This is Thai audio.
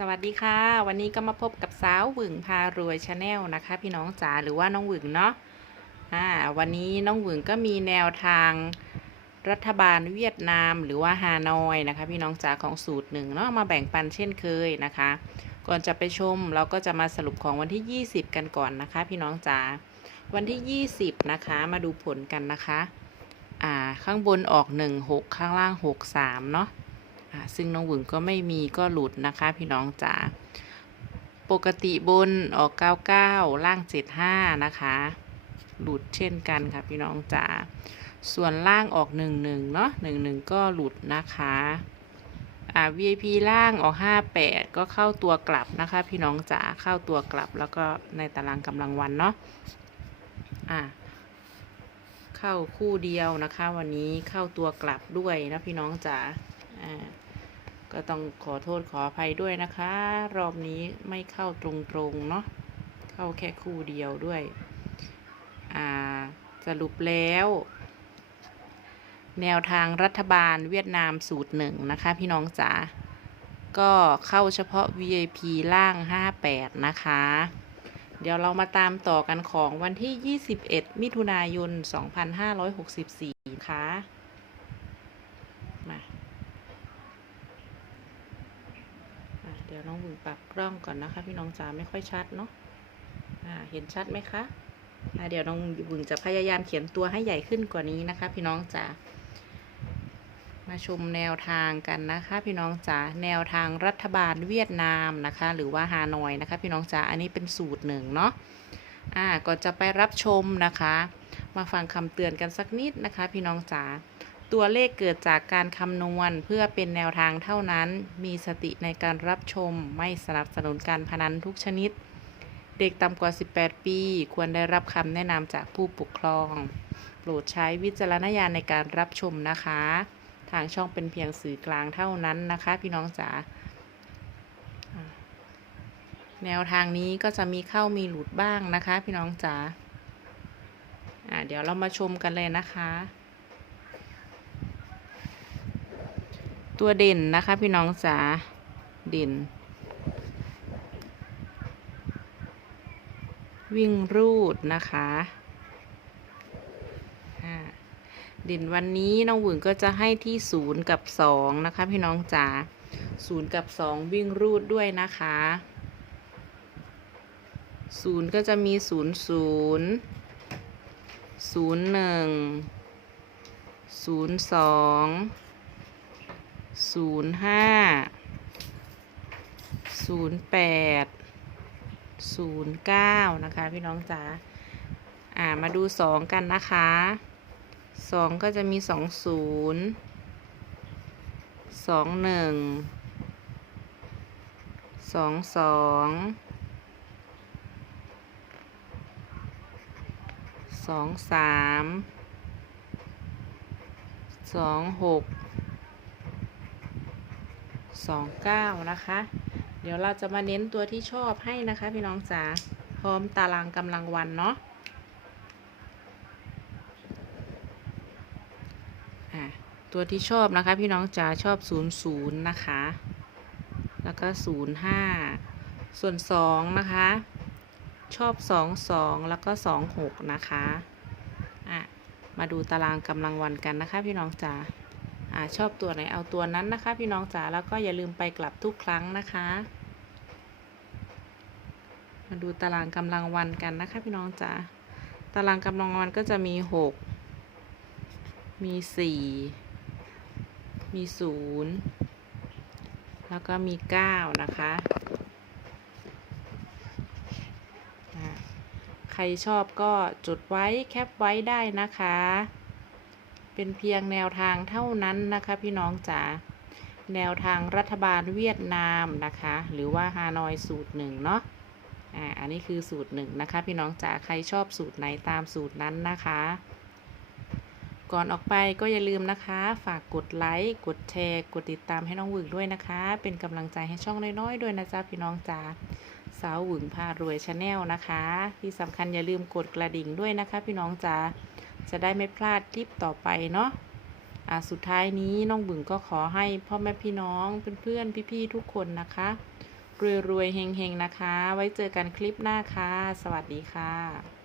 สวัสดีค่ะ วันนี้ก็มาพบกับสาวหวึงพารวยชาแนลนะคะ พี่น้องจ๋าหรือว่าน้องหวึงเนาะอ่าวันนี้น้องหวึงก็มีแนวทางรัฐบาลเวียดนามหรือว่าฮานอยนะคะ พี่น้องจ๋าของสูตรหนึ่งเนาะมาแบ่งปันเช่นเคยนะคะ ก่อนจะไปชมเราก็จะมาสรุปของวันที่ 20 กันก่อนนะคะ พี่น้องจ๋าวันที่ 20 นะคะมาดูผลกันนะคะอ่าข้างบนออก 1 6 ข้างล่าง 6 3 เนาะ อ่าซึ่งน้องหวึงก็ไม่มีก็หลุดนะคะ พี่น้องจ๋าปกติบนออก 99 ล่าง 75 นะคะ หลุดเช่นกันค่ะพี่น้องจ๋า ส่วนล่างออก 11 เนาะ11 ก็หลุดนะคะ อ่า VIP ล่างออก 58 ก็เข้าตัวกลับนะคะ พี่น้องจ๋า เข้าตัวกลับแล้วก็ในตารางกำลังวันเนาะ อ่า เข้าคู่เดียวนะคะ วันนี้เข้าตัวกลับด้วยนะพี่น้องจ๋า อ่า ก็ต้องขอโทษขออภัยด้วยนะคะ รอบนี้ไม่เข้าตรงๆเนาะเข้าแค่คู่เดียวด้วย อ่า สรุปแล้ว แนวทางรัฐบาลเวียดนามสูตรหนึ่งนะคะ พี่น้องจ๋าก็เข้าเฉพาะ VIP ล่าง 58 นะคะ เดี๋ยวเรามาตามต่อกันของวันที่ 21 มิถุนายน 2564 ค่ะมา อะเดี๋ยวน้องบุญปรับกล้องก่อนนะคะ พี่น้องจ๋าไม่ค่อยชัดเนาะเห็นชัดไหมคะเดี๋ยวน้องบุญจะพยายามเขียนตัวให้ใหญ่ขึ้นกว่านี้นะคะ พี่น้องจ๋ามาชมแนวทางกันนะคะ พี่น้องจ๋าแนวทางรัฐบาลเวียดนามนะคะ หรือว่าฮานอยนะคะ พี่น้องจ๋าอันนี้เป็นสูตรหนึ่งเนาะอ่าก่อนจะไปรับชมนะคะ มาฟังคำเตือนกันสักนิดนะคะ พี่น้องจ๋า ตัวเลขเกิดจากการคำนวณเพื่อเป็นแนวทางเท่านั้น มีสติในการรับชม ไม่สนับสนุนการพนันทุกชนิด เด็กต่ำกว่า 18 ปี ควรได้รับคำแนะนำจากผู้ปกครอง โปรดใช้วิจารณญาณในการรับชมนะคะ ทางช่องเป็นเพียงสื่อกลางเท่านั้นนะคะ พี่น้องจ๋า แนวทางนี้ก็จะมีเข้ามีหลุดบ้างนะคะ พี่น้องจ๋าเดี๋ยวเรามาชมกันเลยนะคะ ตัวเด่นนะคะ พี่น้องจ๋าเด่น วิ่งรูดนะคะเด่นวันนี้น้องหวึงก็จะให้ที่ศูนย์กับสองนะคะ พี่น้องจ๋าศูนย์กับสองวิ่งรูดด้วยนะคะศูนย์ก็จะมีศูนย์ศูนย์ศูนย์หนึ่งศูนย์สอง ศูนย์ห้าศูนย์แปดศูนย์เก้านะคะ พี่น้องจ๋าอ่ามาดูสองกันนะคะสองก็จะมีสองศูนย์สองหนึ่งสองสองสองสามสองหก สองเก้านะคะ เดี๋ยวเราจะมาเน้นตัวที่ชอบให้นะคะ พี่น้องจ๋าพร้อมตารางกำลังวันเนาะตัวที่ชอบนะคะ พี่น้องจ๋าชอบศูนย์ศูนย์นะคะ แล้วก็ศูนย์ห้าส่วนสองนะคะ ชอบสองสองแล้วก็สองหกนะคะอะมาดูตารางกำลังวันกันนะคะ พี่น้องจ๋า อชอบตัวไหนเอาตัวนั้นนะคะ พี่น้องจ๋าแล้วก็อย่าลืมไปกลับทุกครั้งนะคะ มาดูตารางกำลังวันกันนะคะ พี่น้องจ๋าตารางกำลังวันก็จะมีหกมีสี่มีศูนย์แล้วก็มีเก้านะคะใครชอบก็จดไว้แคปไว้ได้นะคะ เป็นเพียงแนวทางเท่านั้นนะคะ พี่น้องจ๋าแนวทางรัฐบาลเวียดนามนะคะ หรือว่าฮานอยสูตรหนึ่งเนาะอ่าอันนี้คือสูตรหนึ่งนะคะ พี่น้องจ๋าใครชอบสูตรไหนตามสูตรนั้นนะคะ ก่อนออกไปก็อย่าลืมนะคะ ฝากกดไลค์กดแชร์กดติดตามให้น้องหวึงด้วยนะคะ เป็นกำลังใจให้ช่องน้อยๆด้วยนะจ๊ะพี่น้องจ๋าสาวหวึงพารวยชาแนลนะคะ ที่สำคัญอย่าลืมกดกระดิ่งด้วยนะคะ พี่น้องจ๋า จะได้ไม่พลาดคลิปต่อไปเนาะอ่าสุดท้ายนี้น้องบึงก็ขอให้พ่อแม่พี่น้องเพื่อนๆพี่ๆทุกคนนะคะรวยๆเฮงๆนะคะ ไว้เจอกันคลิปหน้าค่ะ สวัสดีค่ะ